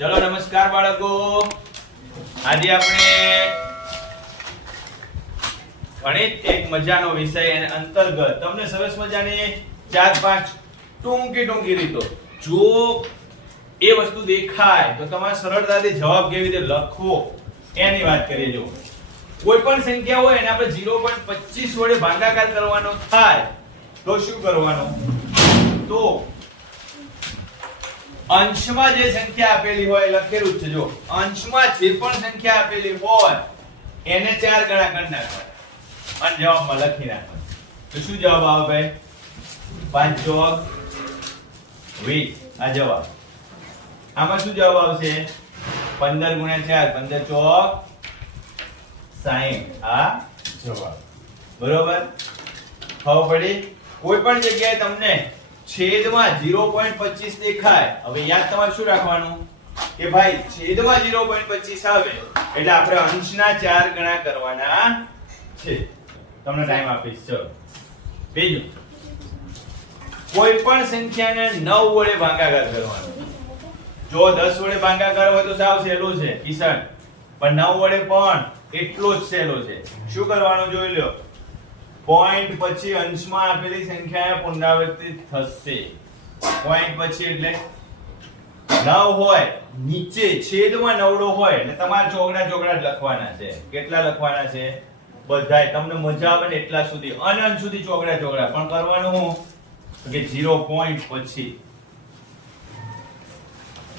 ચલો નમસ્કાર બાળકો, આજે આપણે ગણિત એક મજાનો વિષય અને અંતર્ગત તમને સરસ મજાની 4-5 ટૂંકી રીતો, જો એ વસ્તુ દેખાય તો તમારે સરળતાથી જવાબ કેવી રીતે લખવો એની વાત કરીએ. જો કોઈ પણ સંખ્યા હોય એને આપણે 0.25 વડે ભાગાકાર કરવાનો થાય તો શું કરવાનું? તો અંશમાં જે સંખ્યા આપેલી હોય લખેલું છે, જો અંશમાં જે પણ સંખ્યા આપેલી હોય એને 4 ગણા કરી નાખવા અને જવાબમાં લખી નાખવા. તો શું જવાબ આવે ભાઈ? 5 ચોક 20 આ જવાબ. આમાં શું જવાબ આવશે? 15 ગુણ્યા 4 15 ચોક 60 આ જવાબ. બરોબર? ખબર પડી? કોઈ પણ જગ્યાએ તમને છેદમાં 0.25 દેખાય, હવે યાદ તમારે શું રાખવાનું કે ભાઈ છેદમાં 0.25 આવે એટલે આપણે અંશના 4 ગણા કરવાના છે. તમને ટાઈમ આપીશ. ચલો બીજું, કોઈ પણ સંખ્યાને 9 વડે ભાગાકાર કરવાનો. જો 10 વડે ભાગાકાર હોય તો સાવ સહેલું છે કિશન, પણ 9 વડે પણ એટલો જ સહેલો છે. શું કરવાનું જોઈ લો. પોઈન્ટ પછી અંશમાં આપેલી સંખ્યા પુનરાવર્તિત થશે. પોઈન્ટ પછી એટલે 9 હોય, નીચે છેદમાં નવડો હોય એટલે તમારે ચોગડા જ લખવાના છે. કેટલા લખવાના છે? બધાય તમને મજા આવે ને એટલા સુધી, અનંત સુધી ચોગડા, પણ કરવાનું હું કે 0 પોઈન્ટ પછી.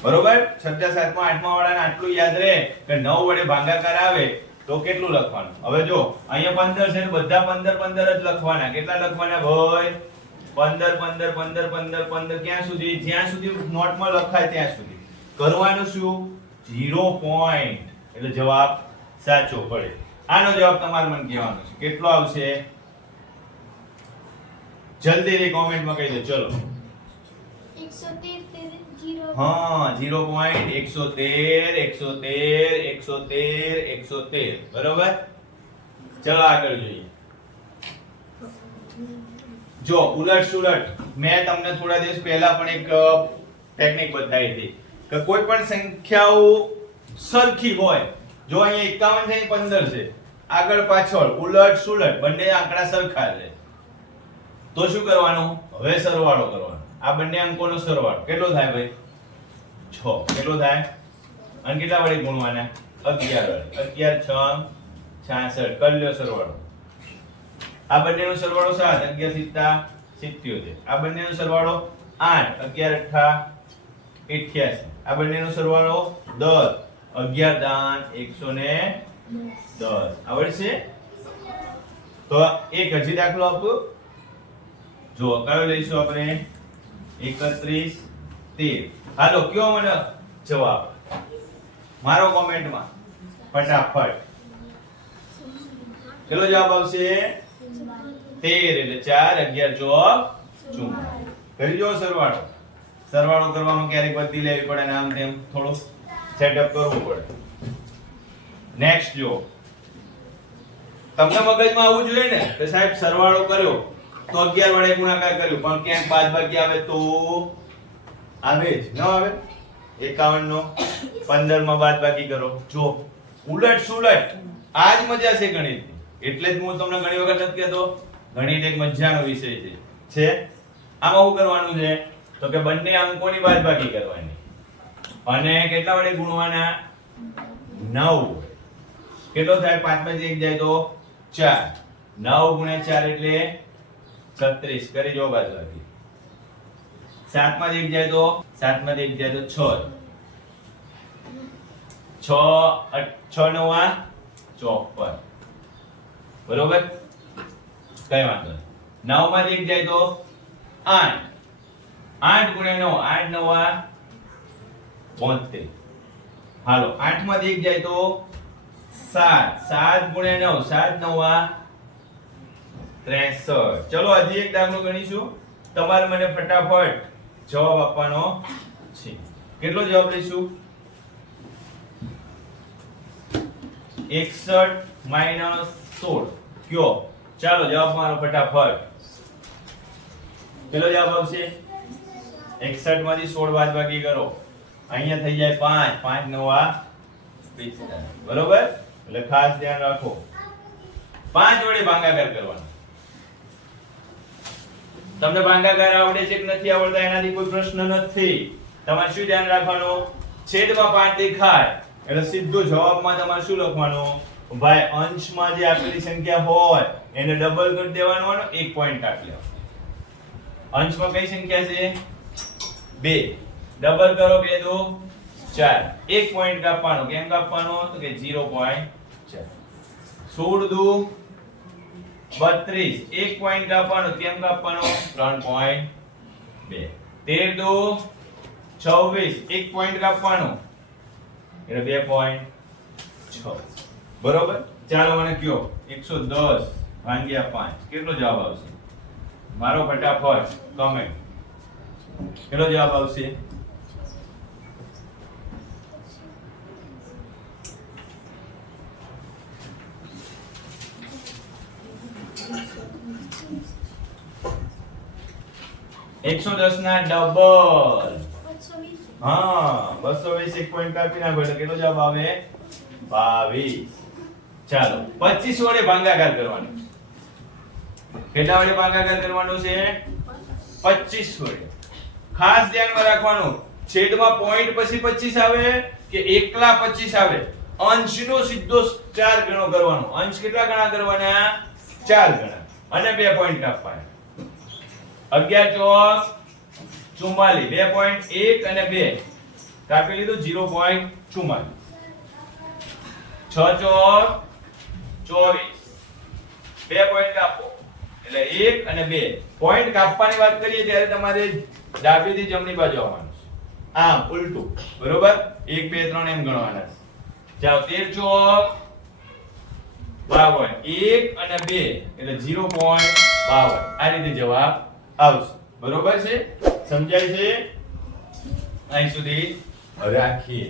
બરોબર? 6, 7, 8 વાળાને આટલું યાદ રહે કે 9 વડે ભાગાકાર આવે તો કેટલું લખવાનું? હવે જો અહીંયા 15 છે, બધા 15 જ લખવાના. કેટલા લખવાના ભાઈ? 15 ક્યાં સુધી? જ્યાં સુધી નોટમાં લખાય ત્યાં સુધી. કરવાનું શું? 0 પોઈન્ટ એટલે જવાબ સાચો પડે. આનો જવાબ તમારે મને કહેવાનો છે. કેટલો આવશે? જલ્દીથી કોમેન્ટમાં કહી દો. ચલો 113 હા, 0.113 બરોબર? ચલો આગળ જોઈએ. જો ઉલટ સુલટ મેં તમને થોડા દિવસ પહેલા પણ એક ટેકનિક બતાવી હતી કે કોઈ પણ સંખ્યાઓ સરખી હોય, જો અહીંયા 51 છે 15 છે, આગળ પાછળ ઉલટ સુલટ બંને આંકડા સરખા છે તો શું કરવાનું? હવે સરવાળો કરવાનો. આ બંને અંકોનો સરવાળો કેટલો થાય ભાઈ? 6. કેટલો થાય? અને કેટલા વડે ગુણવાના? 11 વડે. 11 6 66 કરી લ્યો સરવાળો. આ બંનેનો સરવાળો 7 11 77. આ બંનેનો સરવાળો 8 11 88. આ બંનેનો સરવાળો 10 11 110. આવડશે? તો એક હજી દાખલો આપો. જો કયો લઈશું આપણે? 31 13. હાલો કયો મને જવાબ? મારો કોમેન્ટમાં ફટાફટ. કેટલો જવાબ આવશે? 13 એટલે 4 11 4 44. કરી જો સરવાળો. સરવાળો કરવામાં ક્યારેક બદલી લેવી પડે ને આમ તેમ થોડું સેટઅપ કરવું પડે. નેક્સ્ટ જો તમને મગજમાં આવવું જોઈએ ને કે સાહેબ સરવાળો કર્યો તો 11 વડે ગુણાકાર કર્યો પણ ક્યાંક બાદબાકી આવે તો આવે જ ન આવે? 51 નો 15 માં બાદબાકી કરો. જો ઉલટ સુલટ આ જ મજા છે ગણિતની. એટલે જ હું તમને ઘણી વખત નથી કહેતો ગણિત એક મજાનો વિષય છે. આમાં શું કરવાનું છે તો કે બંને અંકોની બાદબાકી કરવાની અને કેટલા વડે ગુણવાના? 9. કેટલો થાય? 5 માંથી 1 જાય તો 4. 9 ગુણ્યા 4 એટલે 36. કરી જો બાદબાકી. 7 માંથી 1 જાય તો 7 માંથી 1 જાય તો 6. 6 9 54. બરોબર? કઈ વાંધો નહીં. 9 માંથી 1 જાય તો 8. 8 ગુણ્યા 9 8 9 72. હાલો 8 માંથી 1 જાય તો 7. 7 ગુણ્યા 9 7 9 63. ચલો હજી એક દાખલો ગણીશું. તમારે મને ફટાફટ જવાબ આપવાનો છે. કેટલો જવાબ લઈશું? 61 16. કયો? ચાલો જવાબ મારો ફટાફટ. કેટલો જવાબ આવશે? 61 માંથી 16 બાદબાકી કરો. અહીંયા થઈ જાય 5 5 નવા 45 બરોબર એટલે ખાસ ધ્યાન રાખો 5 વડે ભાગાકાર કરવાનો તમને ભાગાકાર આવડે છે કે નથી આવડતા એનાથી કોઈ પ્રશ્ન નથી તમારે શું ધ્યાન રાખવાનું છેદમાં 5 દેખાય એટલે સીધો જવાબમાં તમારે શું લખવાનું ભાઈ અંશમાં જે આપેલી સંખ્યા હોય એને ડબલ કરી દેવાનો અને 1 પોઈન્ટ કાઢી લેવાનો અંશમાં કઈ સંખ્યા છે 2 ડબલ કરો 2 2 4 1 પોઈન્ટ કાપવાનો કેમ કાપવાનો તો કે 0.4 16 2 32 1 પોઈન્ટ કાપવાનો કેમ કાપવાનો 3.2 13 2 26 1 પોઈન્ટ કાપવાનો એટલે 2.6 બરોબર ચાલો મને કયો 110 ભાગ્યા 5 કેટલો જવાબ આવશે મારો ફટાફટ કમેન્ટ કેટલો જવાબ આવશે એકસો દસ ના ડબલ હા 220 1 પોઈન્ટ કાપી નાખો એટલે કેટલો જવાબ આવે 22 ચાલો 25 વડે ભાગાકાર કરવાનો કેટલા વડે ભાગાકાર કરવાનો છે 25 વડે ખાસ ધ્યાનમાં રાખવાનું છેદમાં પોઈન્ટ પછી 25 આવે કે એકલા 25 આવે અંશનો સીધો 4 ગણો કરવાનો અંશ કેટલા ગણા કરવાના 4 ગણા અને 2 પોઈન્ટ કાપવાના 11 ચોક 44 2.1 અને 2 કાપી લીધું 0.44 6 ચોક 24 2 પોઈન્ટ કાપો એટલે 1 અને 2 પોઈન્ટ કાપવાની વાત કરીએ ત્યારે તમારે ડાબીથી જમણી બાજુ આવવાનું છે આમ ઉલટું બરોબર 1 2 3 એમ ગણવાના છે જાઓ 13 ચોક 52 1 અને 2 એટલે 0.52 આ રીતે જવાબ આવશે બરોબર છે સમજાય છે અહીં સુધી રાખીએ